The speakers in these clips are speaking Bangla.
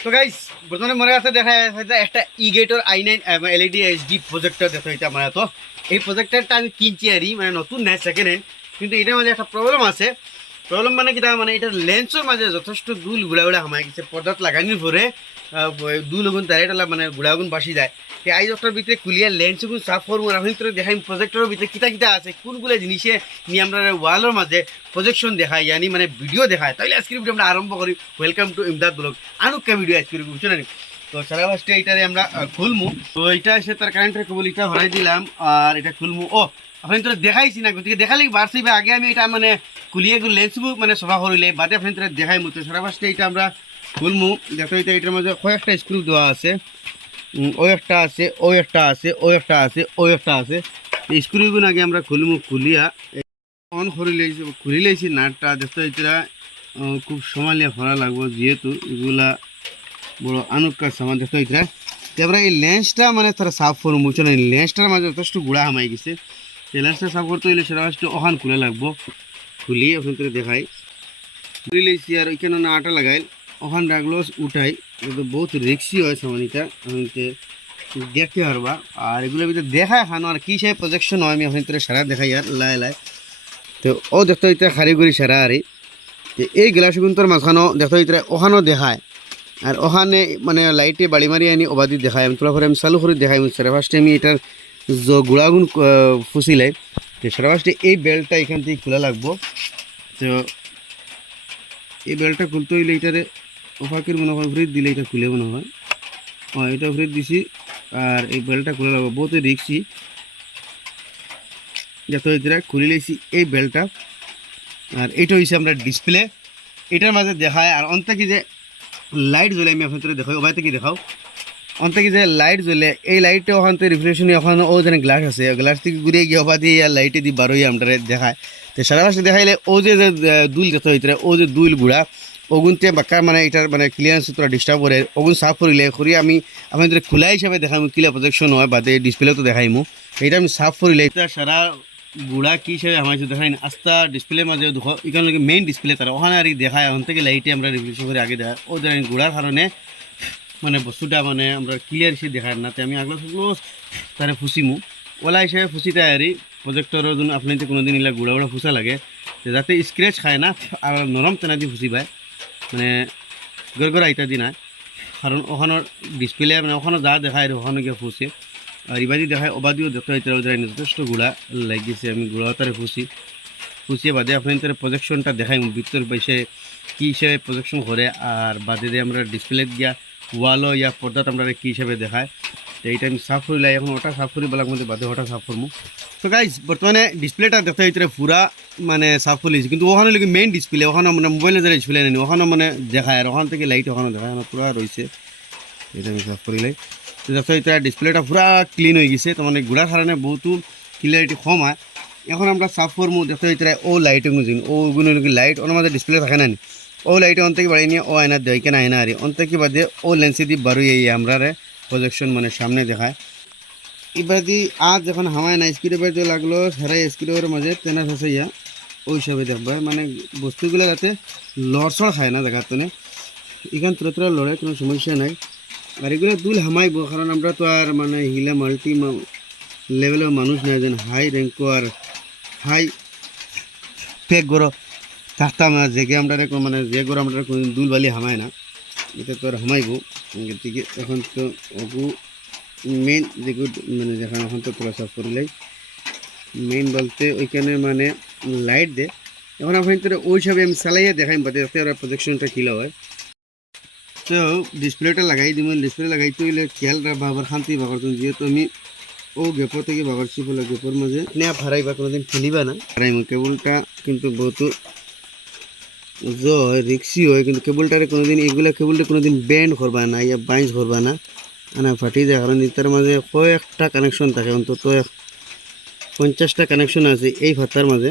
তো গাইস বর্তমানে মনে আছে দেখা যাচ্ছে একটা ই-গেটর i9 এলইডি এইচডি প্রজেক্টর দেখা হইতে আমার তো এই প্রজেক্টরটা আমি কিনছি আরই মানে নতুন না সেকেন্ড হ্যান্ড কিন্তু এটার মাঝে একটা প্রবলেম আছে প্রবলেম মানে কি মানে এটার লেন্সের মাঝে যথেষ্ট দুল গুড়া হামাই গেছে পর্দাত লাগানির পরে দুল গুণ ডাইরেক্ট মানে গুড়াগুণ বাসি যায় এই আইজটার ভিতরে কুলিয়ার লেন্সগুলো সাফ করবো এখন তো দেখাই প্রজেক্টরের ভিতরে কিতা কিতা আছে কোনগুলো জিনিসে নিয়ে আমরা ওয়ালের মাঝে প্রজেকশন দেখাই জানি মানে ভিডিও দেখায় তাহলে আজকের ভিডিও আমরা আরম্ভ করি welcome to Imdad blog আনুকা video আজকের বুঝছো না তো সারা ফার্স্টে এটারে আমরা খুলমু তো এটা এসে তার কারেন্টের কেবল এটা হরাই দিলাম আর এটা খুলমু ও আপনি তো দেখাইছি না গতিকে দেখালে বাড়ছি বা আগে আমি এটা মানে কুলিয়ে লেন্সবুক মানে সভা করিলে বাদে আপনি তো দেখাই মতো সারা ফার্স্টে এটা আমরা খুলমু দেখো এটা এটার মধ্যে কয়েকটা স্ক্রু দেওয়া আছে ওই একটা আছে ওই একটা আছে ওই একটা আছে ওই একটা আছে স্ক্রুগুলো আগে আমরা খুলমু খুলিয়া অন খুলি লেছি নাটটা দেখতে এটা খুব সময় নিয়ে ভরা লাগবো যেহেতু এগুলা বড় আনুকা সামান দেখতে এটা তারপরে এই লেন্সটা মানে তারা সাফ করুন বুঝছো না এই লেন্সটার মাঝে যথেষ্ট গুড়া হামাই গেছে এই লেন্সটা সাফ করতে হইলে সেটা ফার্স্ট ওখান খুলে লাগবো খুলি ওখান থেকে দেখাই খুলি লেছি আর ওইখানে না আটা লাগাই ওখান রাখলো উঠাই বহুত রিক্সি হয় সামানিটা দেখতে পারবা আর এগুলোর ভিতরে দেখায় খানো আর কী সে প্রজেকশন হয় আমি ওখান থেকে সারা দেখাই আর লাই লাই তো ও দেখতে হইতে কারিগরি সারা আরই এই গ্লাসগুলো তোর মাঝখানো দেখতে হইতে ওখানেও দেখায় আর ওখানে মানে লাইটে বাড়ি মারি আনি ওবাদি দেখায় আমি তোলা করে আমি চালু করে দেখাই সারা ফার্স্টে আমি এটার গুড়াগুণ ফুসিলাই তো সারা ফার্স্টে এই বেল্টটা এখান থেকে খোলা লাগবো তো এই বেল্টটা খুলতে হইলে এটারে ওফাকের মনে হয় ফ্রিজ দিলে এটা খুলে মনে হয় এটা ফ্রিজ দিছি আর এই বেল্টটা খুলে লাগবো বহুত রিক্সি যত এটা খুলে লেছি এই বেল্টটা আর এটা হয়েছে আমরা ডিসপ্লে এটার মাঝে দেখায় আর অন্ত কি যে লাইট জ্বলে আমি আপনার দেখাই ওবাই থেকে দেখাও অন্ত কি যে লাইট জ্বলে এই লাইটটা ওখান থেকে রিফ্লেকশন ওখানে ও যেন গ্লাস আছে গ্লাস থেকে ঘুরিয়ে গিয়ে ওবা দিয়ে আর লাইটে দিয়ে বারোই আমরা দেখায় তো সারা পাশে দেখাইলে ও যে দুল যেতে হইতে ও যে দুল গুড়া ওগুনতে বাক্কা মানে এটার মানে ক্লিয়ারেন্স তোরা ডিস্টার্ব করে ওগুন সাফ করিলে করি আমি আপনাদের খোলা হিসাবে দেখাই ক্লিয়ার প্রজেকশন হয় বাদে ডিসপ্লে তো দেখাইমু এটা আমি সাফ করিলে এটা সারা গুড়া কী হিসাবে আমার দেখাই না আস্তা ডিসপ্লের মাঝে দেখো এখানে মেইন ডিসপ্লে তারা ওখানে আর দেখায় ওখান থেকে লাইটে আমরা রিফ্লেকশন করে আগে দেখায় ও দেখেন গুড়ার কারণে মানে বস্তুটা মানে আমরা ক্লিয়ার হিসেবে দেখায় না তো আমি আগলো থাকলো তারে ফুসিমু ওলা হিসেবে ফুসিতে আরি প্রজেক্টরের জন্য আপনি কোনো দিন এলা গুড়া গুড়া ফুসা লাগে যাতে স্ক্র্যাচ খায় না আর নরম তেনা দিয়ে ফুসি পায় মানে গড়গড়া ইত্যাদি না কারণ ওখানোর ডিসপ্লে মানে ওখানে যা দেখায় ওখানে গিয়ে ফুসে আর ইবাদি দেখায় ওবাদিও দেখতে হইতে যথেষ্ট গুড়া লাগিয়েছে আমি গুড়া তারে ফুসিয়ে বাদে আপনার তার প্রজেকশনটা দেখাই ভিতর পাইছে কী হিসেবে প্রজেকশন করে আর বাদে দিয়ে আমরা ডিসপ্লে দিয়া ওয়ালও ইয়া পর্দাত আমরা কী হিসেবে দেখায় তো এইটা আমি সাফ করিলাই এখন ওটা সাফ করি বেলার মধ্যে বাদে ওটা সাফ করবো তো গাইজ বর্তমানে ডিসপ্লেটা দেখতে হইতে পুরা মানে সাফ করেছি কিন্তু ওখানে লোক মেইন ডিসপ্লে ওখানে মানে মোবাইলে যারা ডিসপ্লে নেই ওখানে মানে দেখায় আর ওখান থেকে লাইট ওখানে দেখায় পুরা রয়েছে এটা আমি সাফ করিলাই তো দেখতে হইতে ডিসপ্লেটা পুরা ক্লিন হয়ে গেছে তো মানে গুড়ার কারণে বহুতো ক্লিয়ারিটি কম হয় এখন আমরা সাফ করবো দেখতে হইতে ও লাইটে গুজিন ওগুলো লাইট ওর মধ্যে ডিসপ্লে থাকে না ও লাইটে অন থেকে বাড়িয়ে নিয়ে ও আয়না দেয় কেন আয়না আরে অন থেকে বাদে ও লেন্সে দিয়ে বারোই এই আমরা প্রজেকশন মানে সামনে দেখায় এবার দি আজ যখন হামায় না স্ক্রিপের যে লাগলো সারা স্ক্রিপের মাঝে তেনা ফেসে ইয়া ওই হিসাবে দেখবে মানে বস্তুগুলো যাতে লড়সড় খায় না দেখার তনে এখান তোরা লড়ে কোনো সমস্যা নাই আর এগুলো দুল হামাইব কারণ আমরা তো আর মানে হিলা মাল্টি লেভেলের মানুষ না যেন হাই র্যাঙ্ক আর হাই পেক গড়ো থাকতাম না জেগে আমরা মানে যে গড়ো আমরা কোনো দুল বালি হামায় না এটা তো আর হামাইব গতিকে এখন তো ওগু মেইন যেগুলো মানে যেখানে এখন তো তোলা সাফ করিলাই মেইন বলতে ওইখানে মানে লাইট দে এখন আপনার ওই হিসাবে আমি চালাইয়া দেখাই বাদে যাতে ওরা প্রজেকশনটা কিলা হয় তো ডিসপ্লেটা লাগাই দিব ডিসপ্লে লাগাই তো হইলে খেয়াল বাবার শান্তি বাবার যেহেতু আমি ও গেপর থেকে বাবার চিপলা গেপর মাঝে নেপ হারাই বা কোনোদিন ফেলিবা না হারাই কেবলটা কিন্তু বহুত হয় রিক্সি হয় কিন্তু কেবলটারে কোনোদিন এগুলা কেবলটা কোনোদিন ব্যান্ড করবা না ইয়া বাইন্স করবা না আনা ফাটি যায় কারণ তার মাঝে কয়েকটা কানেকশন থাকে অন্তত 50টা কানেকশন আছে এই ফাতার মাঝে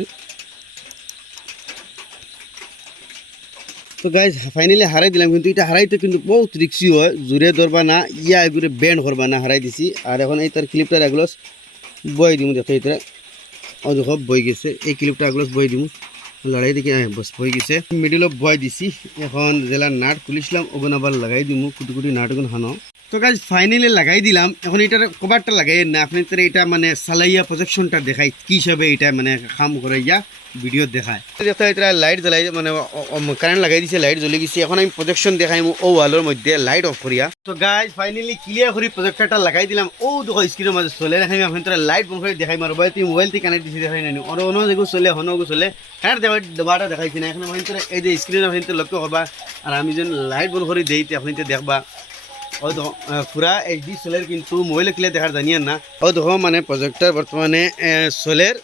তো গাইজ ফাইনালি হারাই দিলাম কিন্তু এটা হারাইতে কিন্তু বহুত রিক্সি হয় জোরে ধরবা না ইয়া এগুলো ব্যান্ড করবা না হারাই দিছি আর এখন এই তার ক্লিপটার এগুলো বই দিমু দেখো এটা ও দেখো বই গেছে এই ক্লিপটা এগুলো বই দিমু লড়াই দেখি বস হয়ে গেছে মিডিল বয় দিছি এখন জেলার নাট খুলিছিলাম ওগুন আবার লাগাই দিমু কুটি কুটি নাট ওগুন হানো তো গাইজ ফাইনালি লাগাই দিলাম এখন এটার কভারটা লাগাই না আপনি তো এটা মানে সালাইয়া প্রজেকশনটা দেখাই কি হিসাবে এটা মানে কাম করে যা ভিডিও দেখায় দেখো এটা লাইট জ্বলাই মানে কারেন্ট লাগাই দিছে লাইট জ্বলে গেছে এখন আমি প্রজেকশন দেখাই ও ওয়ালের মধ্যে লাইট অফ করিয়া তো গাইজ ফাইনালি ক্লিয়ার করে প্রজেক্টরটা লাগাই দিলাম ও দেখো স্ক্রিনের মাঝে চলে রাখাই আপনি তো লাইট বন্ধ করে দেখাই মারো ভাই তুমি মোবাইল থেকে কানেক্ট দিছি দেখাই নাই আর অন্য যেগুলো চলে হনগু চলে কারেন্ট দেওয়াটা দেখাইছি না এখন আপনি তো এই যে স্ক্রিনে আপনি তো লক্ষ্য করবা আর আমি যেন লাইট বন্ধ করে দিই আপনি তো দেখবা ও দেখো পুরা এইচডি সোলের কিন্তু মোবাইলে ক্লিয়ার দেখার জানিয়েন না ও দেখো মানে প্রজেক্টর বর্তমানে সোলের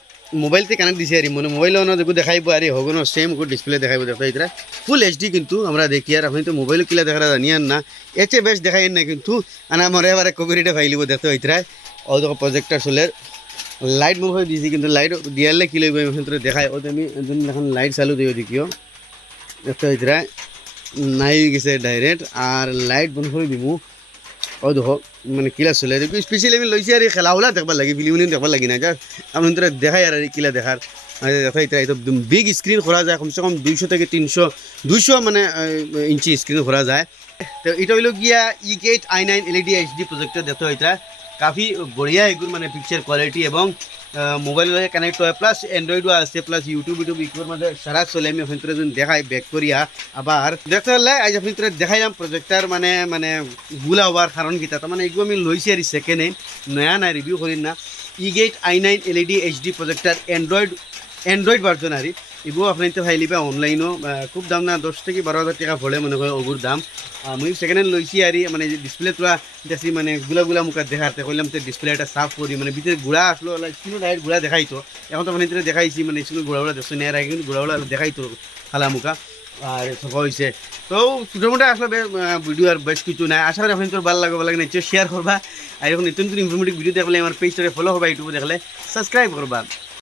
মোবাইল থেকে কানেক্ট দিছে আর মানে মোবাইল দেখো দেখাইব আর হগুন সেম ডিসপ্লে দেখাইব দেখো এটা ফুল এইচডি কিন্তু আমরা দেখি আর আপনি তো মোবাইল ক্লিয়ার দেখার জানিয়েন না এতে বেশ দেখাইন না কিন্তু আনা মরে এবারে কপিরাইটে ফাইলিব দেখো এটা ও দেখো প্রজেক্টর সোলের লাইট বন্ধ করে দিয়েছি কিন্তু লাইট দিয়ালে কি লইব দেখাই ও আমি এখন লাইট চালু দিও দেখিও দেখো এটা নাই গেছে ডাইরেক্ট আর লাইট বন্ধ করে দিব ও দেখো মানে কিলা চলে দেখো স্পেশালি আমি লইছি আর খেলা হলা দেখবার লাগে ফিলিম দেখবার লাগি না যা আপনি দেখাই আর কিলা দেখার দেখা এটা একদম বিগ স্ক্রিন করা যায় কমসে কম 200 থেকে 200 মানে ইঞ্চি স্ক্রিন করা যায় তো এটা হইল গিয়া E8 i9 LED HD projector দেখো এটা কাফি বড়িয়া এগুলো মানে পিকচার কোয়ালিটি এবং মোবাইল কানেক্ট হয় প্লাস অ্যান্ড্রয়েডও আছে প্লাস ইউটিউব ইউটিউবের মধ্যে সারা চলে আমি আপনার দেখাই ব্যাক করিয়া আবার দেখতে হলে আজ আপনার দেখাইলাম প্রজেক্টর মানে মানে গুলা হওয়ার কারণ কি তার মানে এগুলো আমি লইছি আর সেকেন্ড হ্যান্ড নয়া না রিভিউ করি না E8 i9 LED HD projector Android version আর এগুলো আপনি তো ফাইলিবা অনলাইনও খুব দাম না 10 থেকে 12,000 টাকা পড়ে মনে হয় ওগুর দাম মুই সেকেন্ড হ্যান্ড লইছি আর মানে ডিসপ্লে তোরা দেখছি মানে গুলা মুখা দেখাতে কইলাম তো ডিসপ্লেটা সাফ করি মানে ভিতরে গুড়া আসলো স্ক্রিনও ডাইরেক্ট গুড়া দেখাইতো এখন তো মানে দেখাইছি মানে স্ক্রিন গুড়া দেখছো না এর আগে কিন্তু গুড়া দেখাইতো খালা মুখা আর সফা হয়েছে তো ছোটো মোটা আসলে ভিডিও আর বেশ কিছু নাই আশা করি আপনি তোর ভালো লাগে নিশ্চয় শেয়ার করবা আর এখন নতুন নতুন ইনফরমেটিভ ভিডিও দেখলে আমার পেজটাকে ফলো করবা ইউটিউবে দেখলে সাবস্ক্রাইব করবা